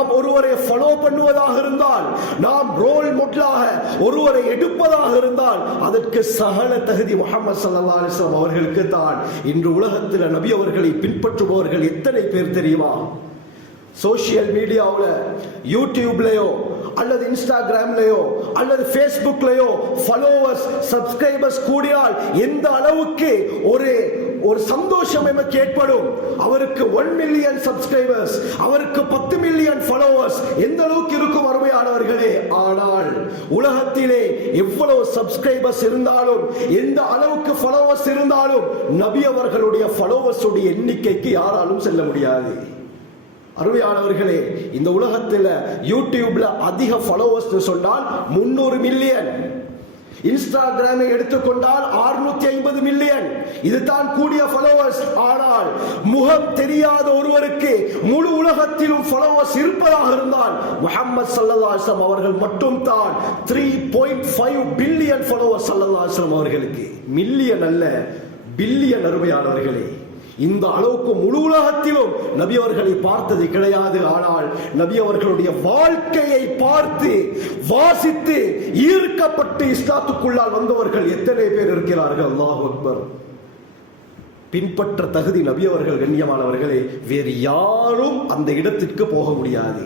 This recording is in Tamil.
நாம் ஒருவரை ஃபாலோ பண்ணுவதாக இருந்தால், நாம் ரோல் மாடலாக ஒருவரை எடுப்பதாக இருந்தால், அதற்கு சகல தகுதி முஹம்மது ஸல்லல்லாஹு அலைஹி வஸல்லம் அவர்களுக்கு தான். இன்று உலகத்தில் நபி அவர்களை பின்பற்றுபவர்கள் எத்தனை பேர் தெரியுமா? சோசியல் மீடியாவில், யூடியூப்லயோ அல்லது இன்ஸ்டாகிராம்லயோ அல்லது ஃபேஸ்புக்லயோ ஃபாலோவர்ஸ், சப்ஸ்கிரைபர்ஸ் கூடினால் எந்த அளவுக்கு ஒரு சந்தோஷம் நமக்கு ஏற்படும். அவருக்கு 1 மில்லியன் சப்ஸ்கிரைபர்ஸ், அவருக்கு 10 மில்லியன் ஃபாலோவர்ஸ், எந்த அளவுக்கு இருக்கும் அருமையானவர்களே. ஆனால் உலகத்திலே எவ்வளவு சப்ஸ்கிரைபர்ஸ் இருந்தாலும், எந்த அளவுக்கு ஃபாலோவர்ஸ் இருந்தாலும், நபி அவர்களுடைய ஃபாலோவர்ஸ் உடைய எண்ணிக்கைக்கு யாராலும் செல்ல முடியாது. அருமையானவர்களே, இந்த உலகத்தில் யூடியூப்ல அதிக ஃபாலோவர்ஸ் சொன்னால் 300 மில்லியன், இன்ஸ்டாகிராமை எடுத்துக்கொண்டால் 650 மில்லியன், இதுதான் கூடிய ஃபாலோவர்ஸ். ஆனால் முகம் தெரியாத ஒருவருக்கு முழு உலகத்திலும் ஃபாலோவர்ஸ் இருப்பதாக இருந்தால் முஹம்மது ஸல்லல்லாஹு அலைஹி வஸல்லம் அவர்கள் மட்டும் தான் 3.5 பில்லியன் ஃபாலோவர்ஸ் ஸல்லல்லாஹு அலைஹி வஸல்லம் அவர்களுக்கு. மில்லியன் அல்ல, பில்லியன். அருமையானவர்களே, இந்த அளவுக்கு முழு உலகத்திலும் நபி அவர்களை பார்த்தது கிடையாது. ஆனால் நபி அவர்களுடைய வாழ்க்கையை பார்த்து வாசித்து ஈர்க்கப்பட்டு இஸ்லாத்துக்குள்ளால் வந்தவர்கள் எத்தனை பேர் இருக்கிறார்கள்? அல்லாஹ் அக்பர். பின்பற்ற தகுதி நபி அவர்கள். கண்ணியமானவர்களே, வேறு யாரும் அந்த இடத்திற்கு போக முடியாது.